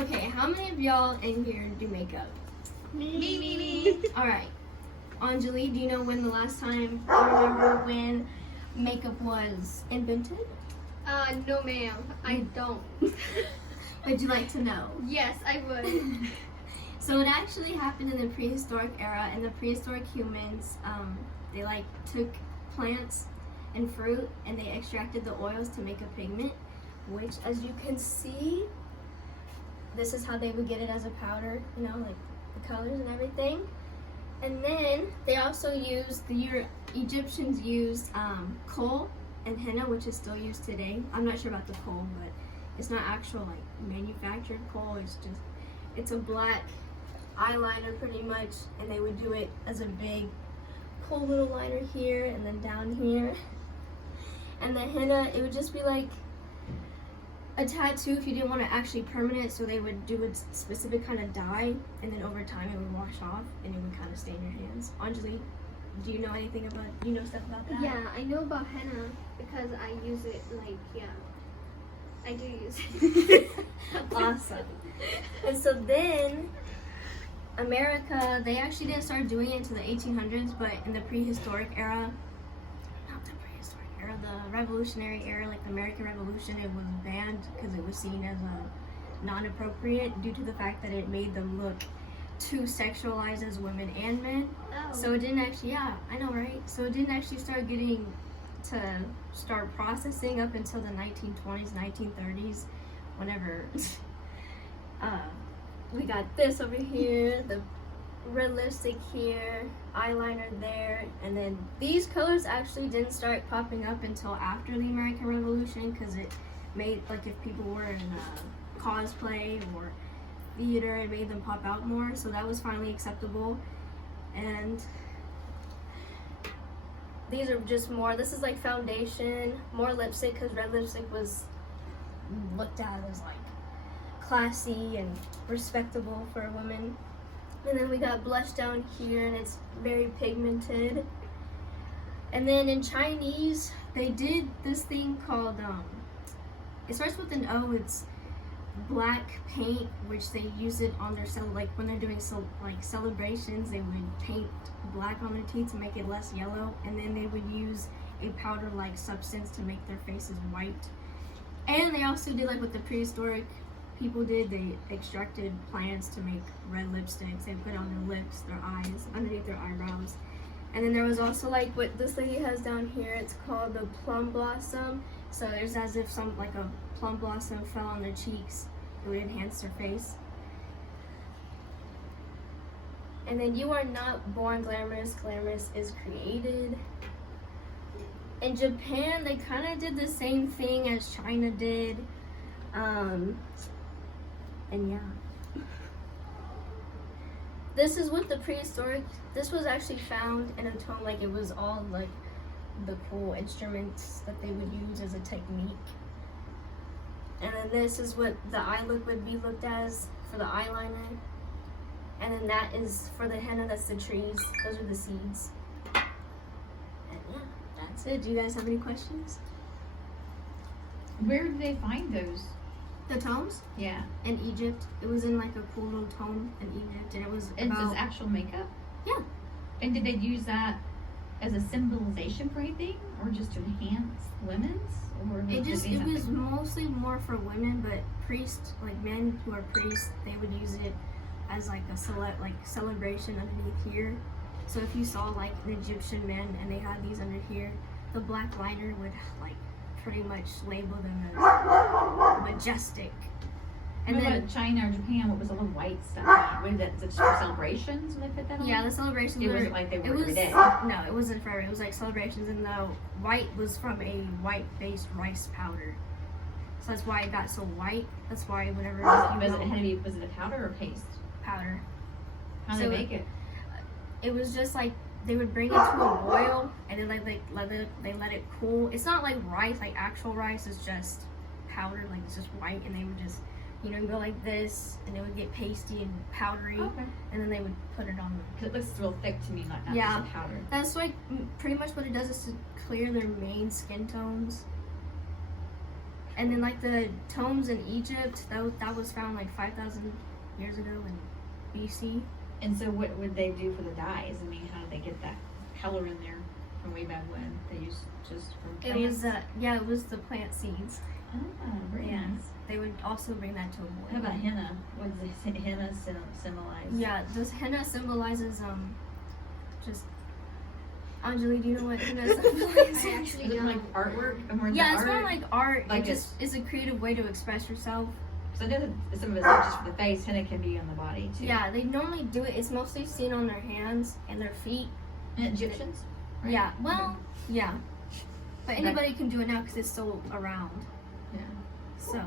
Okay, how many of y'all in here do makeup? Me. Alright. Anjali, do you know when the last time you remember when makeup was invented? No ma'am, I don't. Would you like to know? Yes, I would. So it actually happened in the prehistoric era, and the prehistoric humans, they like took plants and fruit and they extracted the oils to make a pigment, which as you can see, this is how they would get it as a powder, you know, like the colors and everything. And then they also used, Egyptians used coal and henna, which is still used today. I'm not sure about the coal, but it's not actual like manufactured coal, it's a black eyeliner pretty much, and they would do it as a big cool little liner here and then down here. And the henna, it would just be like a tattoo if you didn't want to actually permanent, so they would do a specific kind of dye, and then over time it would wash off and it would kind of stay in your hands. Anjali, do you know anything about, do you know stuff about that? Yeah, I know about henna because I use it like, yeah. I do use it. Awesome. And so then America, they actually didn't start doing it until the 1800s, but in the prehistoric era, not the prehistoric era, the Revolutionary era, like the American Revolution, it was banned because it was seen as non-appropriate due to the fact that it made them look too sexualized as women and men. Oh. So it didn't actually, yeah, I know, right? So it didn't actually start start processing up until the 1920s, 1930s, whenever we got this over here, the red lipstick here, eyeliner there, and then these colors actually didn't start popping up until after the American Revolution, because it made, like, if people were in cosplay or theater, it made them pop out more, so that was finally acceptable. And these are just more, this is like foundation, more lipstick, because red lipstick was looked at as like classy and respectable for a woman. And then we got blush down here, and it's very pigmented. And then in Chinese, they did this thing called, it starts with an O, it's black paint, which they use it on their like when they're doing celebrations, they would paint black on their teeth to make it less yellow, and then they would use a powder like substance to make their faces white. And they also did like what the prehistoric people did, they extracted plants to make red lipsticks. They put it on their lips, their eyes, underneath their eyebrows. And then there was also like what this lady has down here, it's called the plum blossom. So there's as if like a plum blossom fell on their cheeks, it would enhance their face. And then you are not born glamorous, glamorous is created. In Japan, they kind of did the same thing as China did. And yeah. This is what the prehistoric, this was actually found in a tomb, like it was all like the cool instruments that they would use as a technique. And then this is what the eye look would be looked as for the eyeliner. And then that is for the henna, that's the trees. Those are the seeds. And yeah, that's it. Do you guys have any questions? Where did they find those? The tomes? Yeah. In Egypt. It was in like a cool little tome in Egypt, and it was And about... it's actual makeup? Yeah. And did they use that as a symbolization for anything, or just to enhance women's? Or It was was mostly more for women, but priests, like men who are priests, they would use it as like a celebration underneath here. So if you saw like an Egyptian man and they had these under here, the black liner would like pretty much label them as majestic. And what then about China or Japan? What was all the white stuff? Was that just for celebrations when they put that on? yeah, the celebrations. It wasn't like they were every day. No, it wasn't forever. It was like celebrations, and the white was from a white-based rice powder. So that's why it got so white. That's why whenever Was it a powder or paste? powder, How do So they make it? it was just like they would bring it to a boil, and then they let it cool. It's not like rice, like actual rice. It's just powder, like it's just white, and they would just, you know, go like this, and it would get pasty and powdery, Okay. and then they would put it on. Because it looks real thick to me, like not Yeah. just a powder. That's like pretty much what it does is to clear their main skin tones. And then like the tombs in Egypt, that was found like 5,000 years ago in BC. And so what would they do for the dyes? I mean, how did they get that color in there from way back when? They used just from It plants? was it was the plant seeds. Oh, very Yeah. nice. They would also bring that to a boil. How about henna? What does henna symbolize? Yeah, this henna symbolizes just Anjali, do you know what henna symbolizes? I actually Is it don't. like artwork? Or more Yeah, it's art? more like art. Like it just is a creative way to express yourself. So I know that some of it's not just for the face. Henna can be on the body too. Yeah, they normally do it. It's mostly seen on their hands and their feet. And Egyptians. Right? Yeah, well, yeah. But Okay. anybody can do it now because it's still around. Yeah. So,